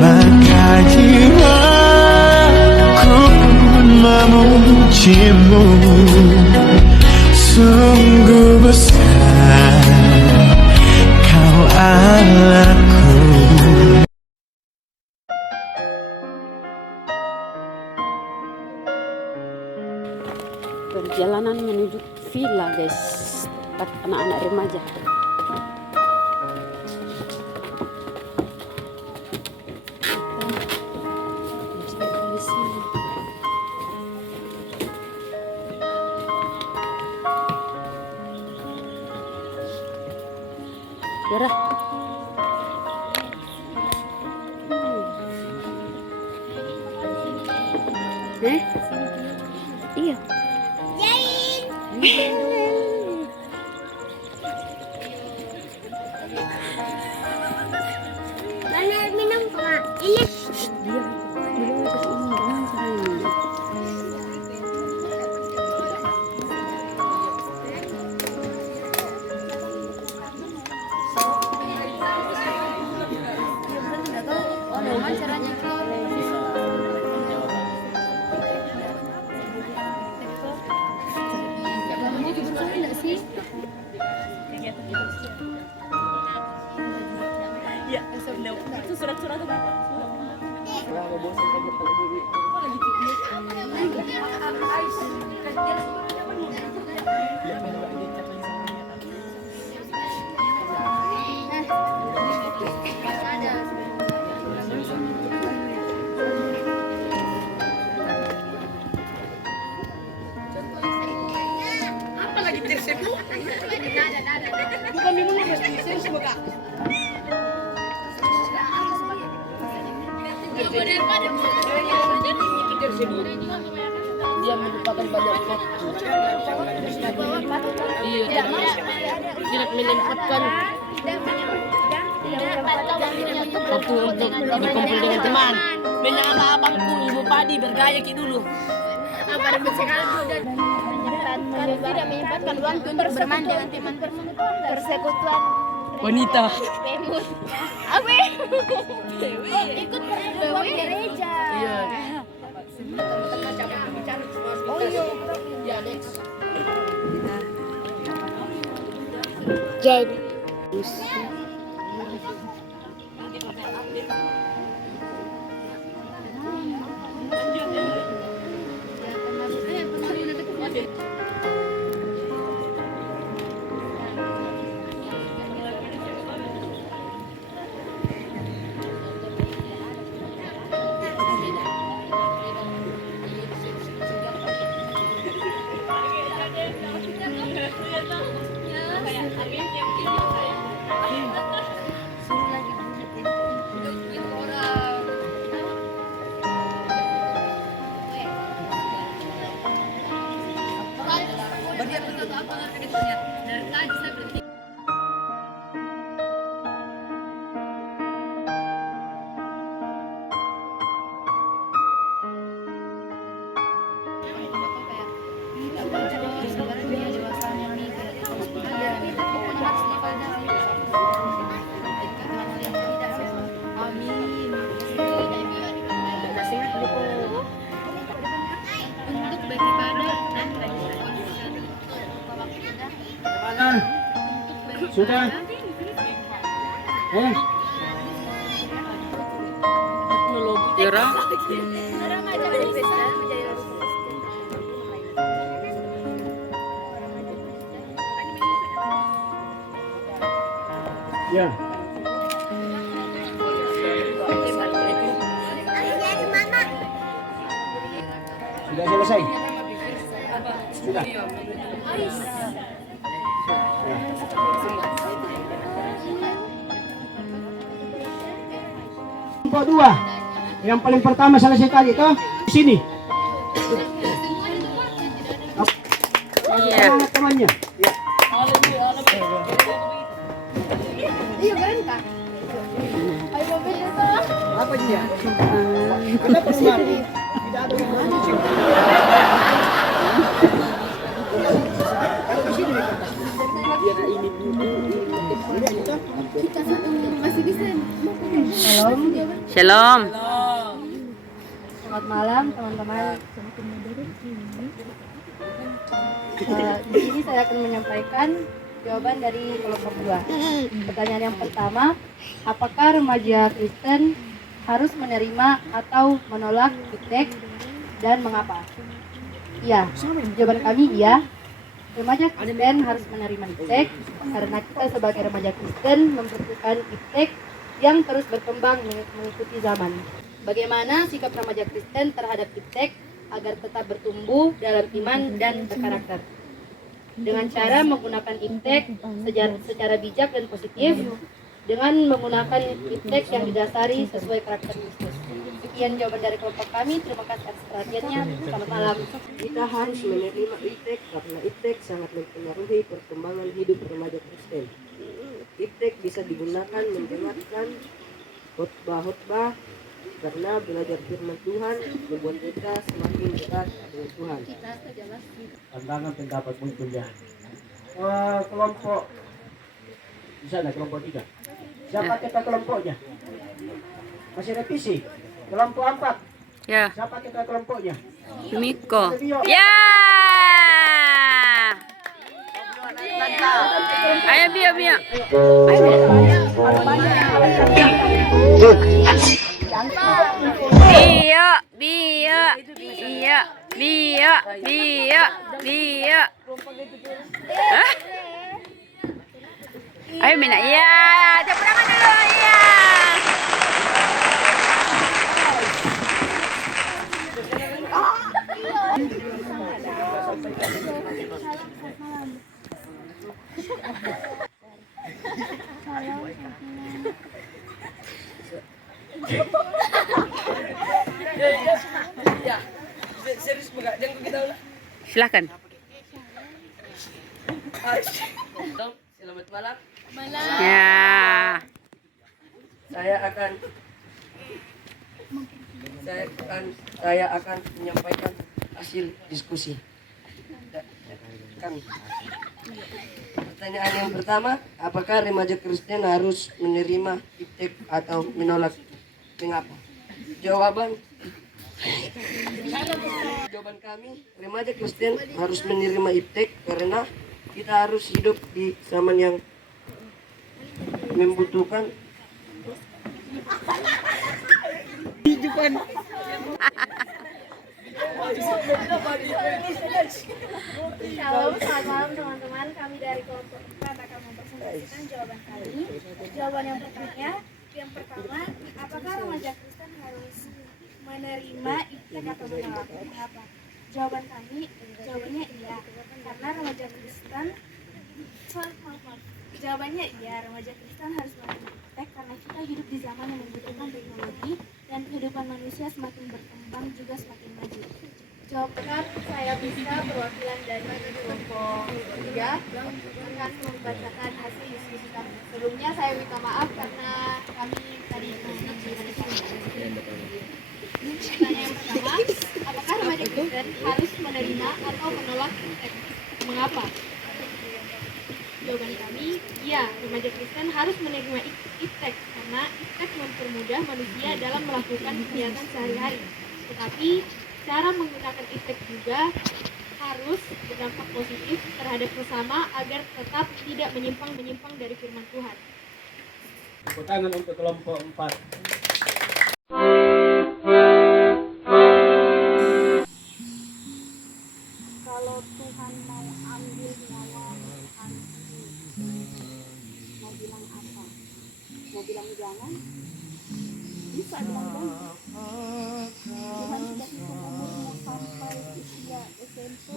maka jiwaku pun memujimu. Sungguh besar kau Allahku. Perjalanan menuju villa guys, tempat anak-anak remaja. Darah. Iya. Mana minum Kak? Ini. Ya, itu surat-surat apa? Apa lagi tersebut? Bukan minum lagi, serius buka. Dia melupakan banyak foto. Iya, tidak menyempatkan waktu untuk berkumpul dengan teman. Menyapa abangku, ibu padi bergaya kayak dulu. Apa rambut sekali dan tidak menyempatkan waktu untuk bermain dengan teman-teman. Persekutuan wanita. Apa? Ikut persekutuan gereja. Iya. Oh iya. Ya, next. Jadi. Sudah. Kira? Ya. Sudah selesai. Sudah. Kelompok 2. Yang paling pertama selesai tadi toh di sini. Iya. Temannya. Ya. Iya kan Kak? Ayo mobil itu. Apa dia? Kenapa semari? Tidak ada yang mau Kita masih bisa. Halo. Shalom. Selamat malam teman-teman. Di sini saya akan menyampaikan jawaban dari kelompok 2. Pertanyaan yang pertama, apakah remaja Kristen harus menerima atau menolak iptek dan mengapa? Iya, jawaban kami iya. Remaja Kristen harus menerima iptek karena kita sebagai remaja Kristen membutuhkan iptek yang terus berkembang mengikuti zaman. Bagaimana sikap remaja Kristen terhadap iptek agar tetap bertumbuh dalam iman dan berkarakter? Dengan cara menggunakan iptek secara bijak dan positif, dengan menggunakan iptek yang didasari sesuai karakter Kristus. Sekian jawaban dari kelompok kami. Terima kasih atas perhatiannya. Selamat malam. Kita harus menerima iptek karena iptek sangat mempengaruhi perkembangan hidup remaja Kristen. Iptek bisa digunakan mendengarkan khotbah-khotbah karena belajar firman Tuhan membuat kita semakin dekat dengan Tuhan. Pandangan pendapat muncul ya. Kelompok di sana kelompok 3. Siapa kita kelompoknya? Masih revisi. Kelompok 4. Ya, Siapa kita kelompoknya? Miko. Ya. Ayo Bio. Bio, Bio. Hah? Ayo Mina. Ya, tepuk tangan dulu. Ya. Silakan. Selamat malam. Ya. Saya akan menyampaikan hasil diskusi kami. Pertanyaan yang pertama, apakah remaja Kristen harus menerima iptek atau menolak? Mengapa? Jawaban kami, remaja Kristen harus menerima iptek karena kita harus hidup di zaman yang membutuhkan Shalom, selamat malam teman-teman. Kami dari kelompok 4 akan mempresentasikan jawaban kami. Jawaban yang pertama, apakah remaja Kristen harus menerima iptek atau menolak? Mengapa? Jawabannya iya. Karena remaja Kristen Jawabannya iya, remaja Kristen harus menerima iptek karena kita hidup di zaman yang membutuhkan teknologi dan kehidupan manusia semakin berkembang juga semakin maju. Jawabkan saya bisa perwakilan dari kelompok 3 akan membacakan hasil diskusi kami. Sebelumnya saya minta maaf karena kami tadi Pertanyaan yang pertama, apakah remaja Kristen harus menerima atau menolak iptek? Mengapa? Jawaban kami, ya, remaja Kristen harus menerima iptek karena iptek mempermudah manusia dalam melakukan kegiatan sehari-hari. Tetapi cara menggunakan iptek juga harus berdampak positif terhadap sesama agar tetap tidak menyimpang dari firman Tuhan. Tepuk tangan untuk kelompok 4. Kalau Tuhan mau ambil nyawa anak mau bilang apa? Mau bilang jangan? Bisa bilang jangan. Tuhan sudah hitung umurmu sampai usia SMP,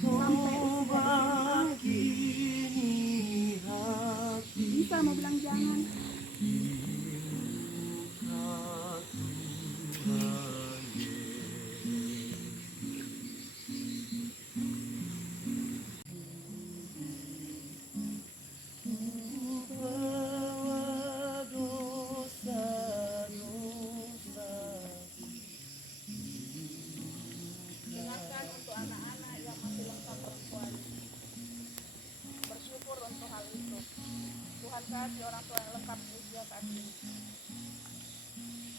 sampai usia SMA. Bisa mau bilang jangan.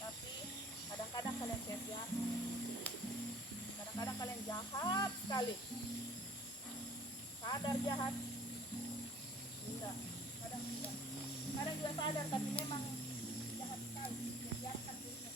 Tapi kadang-kadang kalian sia-sia. Kadang-kadang kalian jahat sekali. Sadar jahat? Enggak. Kadang tidak. Kadang juga sadar tapi memang jahat sekali. Membiarkan dirinya.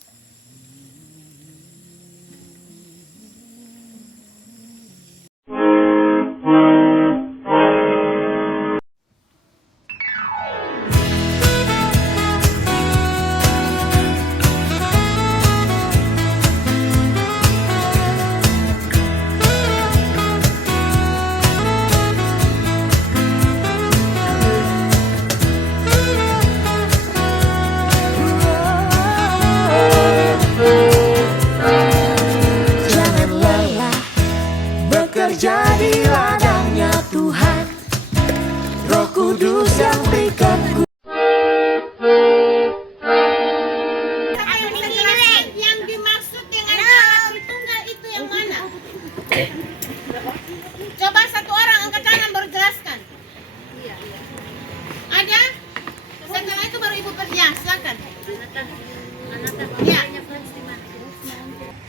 Jangan lelah bekerja di ladangnya Tuhan, Roh Kudus yang berikan Yang dimaksud dengan Allah Tritunggal itu yang mana? Coba satu orang angkat tangan baru jelaskan. Ada? Setelah itu baru ibu kerja, silakan. Ya.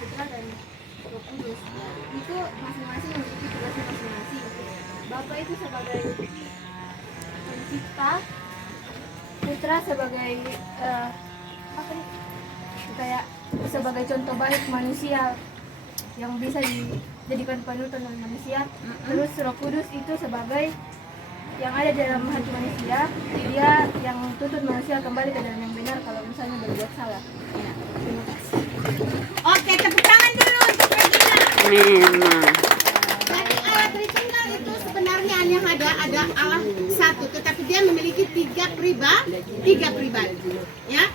Putra dan Roh Kudus itu masing-masing memiliki tugasnya masing-masing. Bapa itu sebagai pencipta, Putra sebagai apa nih? Kayak sebagai contoh baik manusia yang bisa dijadikan panutan oleh manusia. Terus Roh Kudus itu sebagai yang ada dalam hati manusia, dia yang tuntut manusia kembali ke jalan yang benar kalau misalnya berbuat salah. Ya, terima kasih. Oke, tepuk tangan dulu untuk Regina. Memang. Jadi Allah Tritunggal itu sebenarnya hanya ada Allah satu, tetapi dia memiliki tiga pribadi. Ya.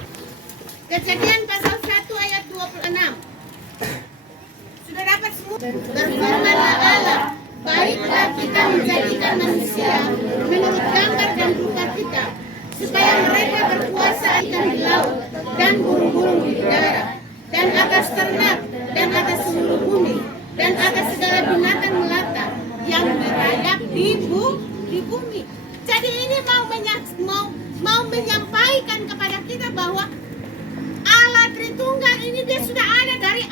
Kejadian pasal 1 ayat 26. Sudah dapat semua? Berfirmanlah Allah, baiklah kita menjadikan manusia menurut gambar dan rupa kita, supaya mereka berkuasa ikan di laut dan burung-burung di udara, dan atas ternak, dan atas seluruh bumi, dan atas segala binatang melata yang merayap di bumi. Jadi ini mau menyampaikan kepada kita bahwa Allah Tritunggal ini dia sudah ada dari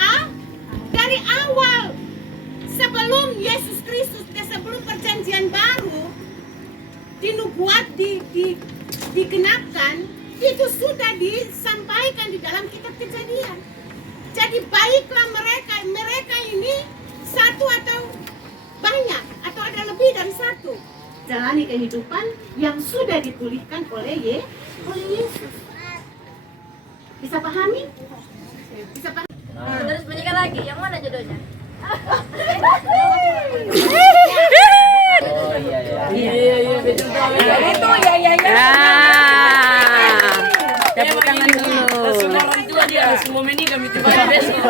awal. Sebelum Yesus Kristus, sebelum perjanjian baru dinubuat digenapkan, itu sudah disampaikan di dalam kitab Kejadian. Jadi baiklah mereka ini satu atau banyak atau ada lebih dari satu, jalani kehidupan yang sudah dipulihkan oleh Yesus. Bisa pahami? Bisa pahami? Terus bunyikan lagi, yang mana jodohnya? Itu ya. Tepuk tangan dulu. Semua orang tua dia, semua menikah tiba-tiba besok.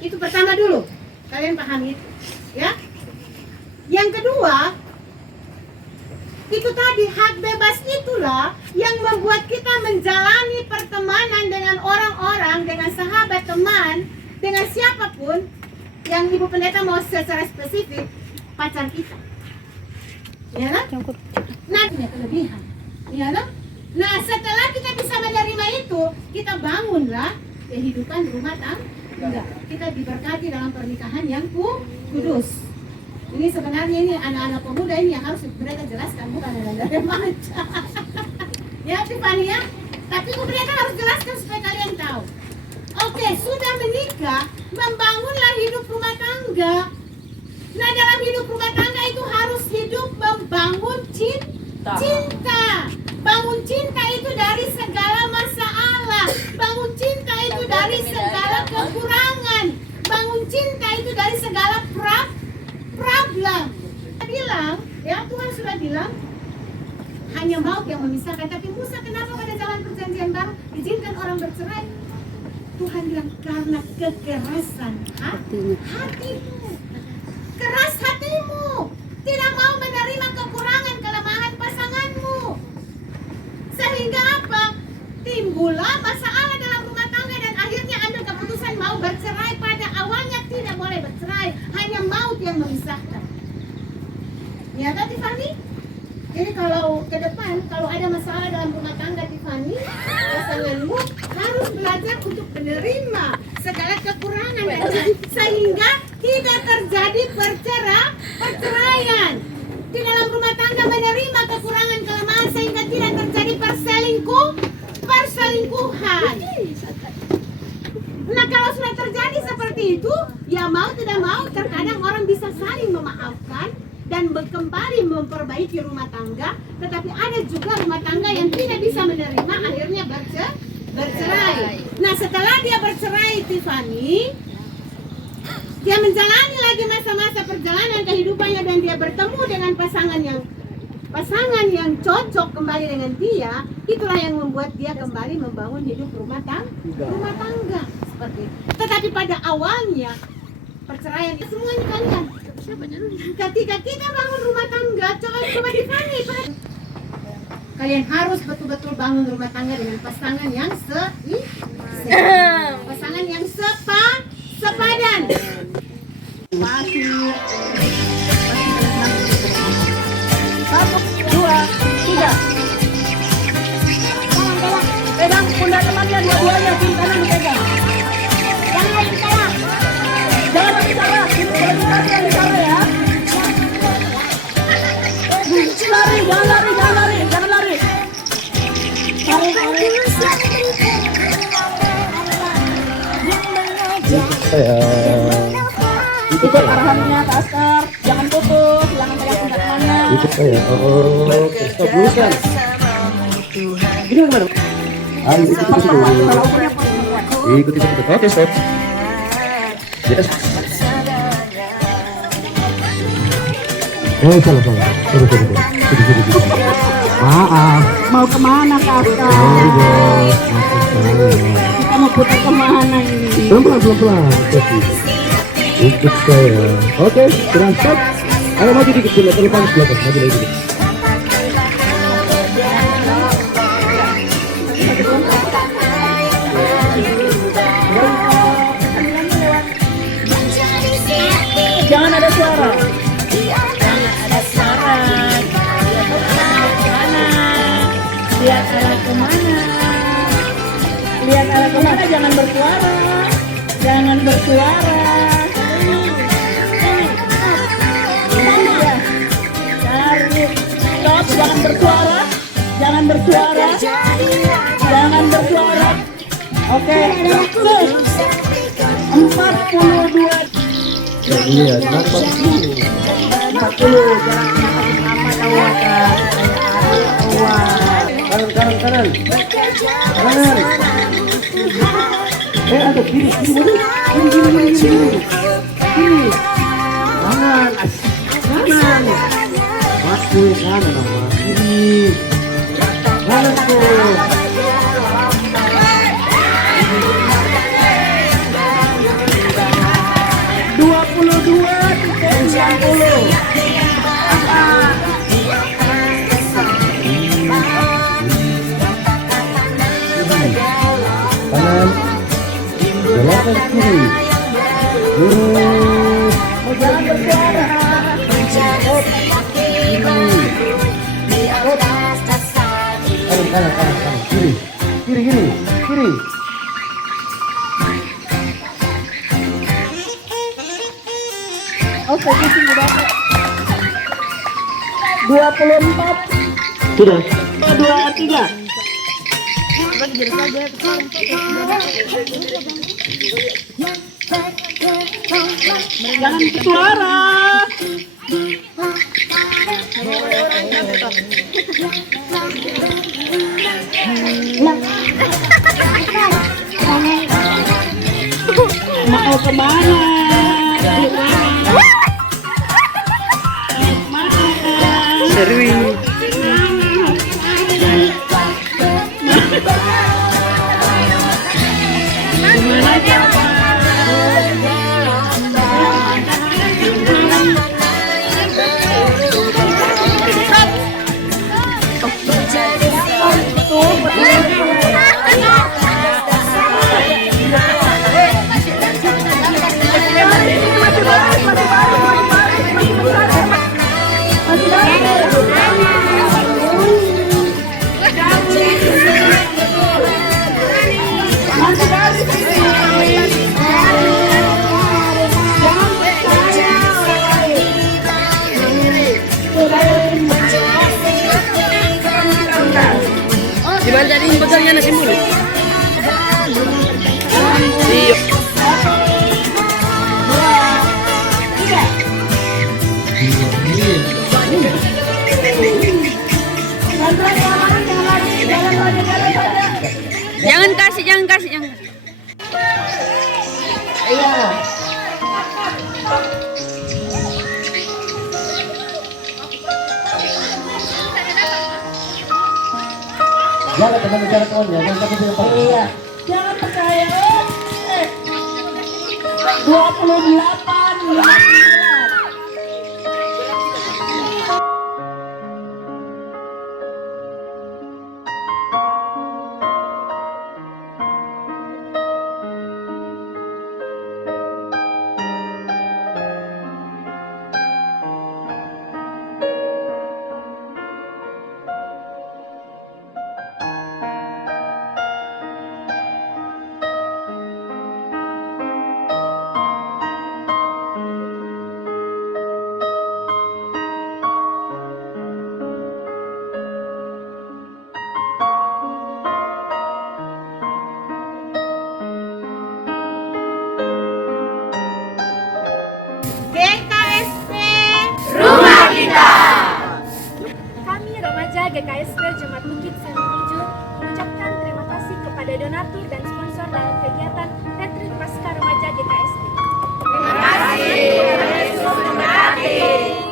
Itu pertama dulu, kalian pahami ya. Yang kedua, itu tadi hak bebas itulah yang membuat kita menjalani pertemanan dengan orang-orang, dengan sahabat, teman, dengan siapapun yang Ibu Pendeta mau secara spesifik pacar kita. Ya kan? Nah, punya kelebihan. Ya kan? Nah, setelah kita bisa menerima itu, kita bangunlah kehidupan rumah tangga. Kita diberkati dalam pernikahan yang kudus. Ini sebenarnya ini anak-anak pemuda ini yang harus mereka jelaskan, bukan anak remaja. Ya, Tiffany ya. Tapi mereka harus jelaskan supaya kalian tahu. Oke, sudah menikah, membangunlah hidup rumah tangga. Nah, dalam hidup rumah tangga itu harus hidup membangun cinta. Bangun cinta itu dari segala masalah. Bangun cinta itu dari segala kekurangan. Bangun cinta itu dari segala problem. Bilang, ya Tuhan sudah bilang hanya maut yang memisahkan. Tapi Musa, kenapa pada zaman perjanjian baru izinkan orang bercerai? Tuhan bilang karena kekerasan hatimu. Keras hatimu, tidak mau menerima kekurangan kelemahan pasanganmu. Sehingga apa? Timbullah masalah dalam rumah tangga dan akhirnya ambil keputusan mau bercerai. Pada awalnya tidak boleh bercerai, hanya maut yang memisahkan. Ya tadi Fani? Jadi kalau ke depan, kalau ada masalah dalam rumah tangga Tiffany, pasanganmu harus belajar untuk menerima segala kekurangan dan sehingga tidak terjadi perceraian. Di dalam rumah tangga menerima kekurangan kelemahan sehingga tidak terjadi perselingkuhan. Nah kalau sudah terjadi seperti itu, ya mau tidak mau terkadang orang bisa saling memaafkan dan kembali memperbaiki rumah tangga. Tetapi ada juga rumah tangga yang tidak bisa menerima, akhirnya bercerai. Nah setelah dia bercerai Tiffany, dia menjalani lagi masa-masa perjalanan kehidupannya dan dia bertemu dengan pasangan yang cocok kembali dengan dia. Itulah yang membuat dia kembali membangun hidup rumah tangga seperti itu. Tetapi pada awalnya perceraian itu semuanya kalian. Ketika kita bangun rumah tangga, coba Tiffany, kalian harus betul-betul bangun rumah tangga dengan pasangan yang pasangan yang sepadan. Satu, dua, tiga. Pegang pundak temannya dua-duanya, kiri kanan dipegang. Jangan bicara. Jangan bicara. Jangan bicara ya. Lari, jangan lari. Ikut arahannya Kak Askar, jangan putus, jangan pegang pundak temannya. Ikut saya. Oh, stop dulu kan. Gini gimana? Ayo ikut dulu. Ikut. Oke, stop. Yes. Salah. Sorry. Maaf. Mau kemana Kak Askar? Kita mau putar kemana ini? Pelan-pelan. Ikut saya. Oke, sekarang stop. Ayo maju dikit dulu, terlepas belakang. Maju lagi dikit. Jangan ada suara. Lihat arah kemana? Jangan bersuara. Stop, jangan bersuara. Oke, 42. Iya, 40 jaraknya sama kanan. Ada kiri. Kanan. Masuk kanan sama kiri. Kanan tuh. 22.90. Kanan. Belakang kiri. Lurus. Jangan bersuara. Kanan. Kiri. Oke, pusing di dapat. 24. Sudah. 23. Jangan bersuara. Mau kemana? Serwi. Tanya nasi mulut. Iya. Jangan kasih, jangan kasih, jangan. Jaga teman bicara kawannya, jangan kasih dia apa. Iya. Jangan percaya. 28, 59. GKSP. Kami remaja GKSP Jemaat Bukit Santijo mengucapkan terima kasih kepada donatur dan sponsor dalam kegiatan Retreat Pasca Remaja GKSP. Terima kasih. Terima kasih.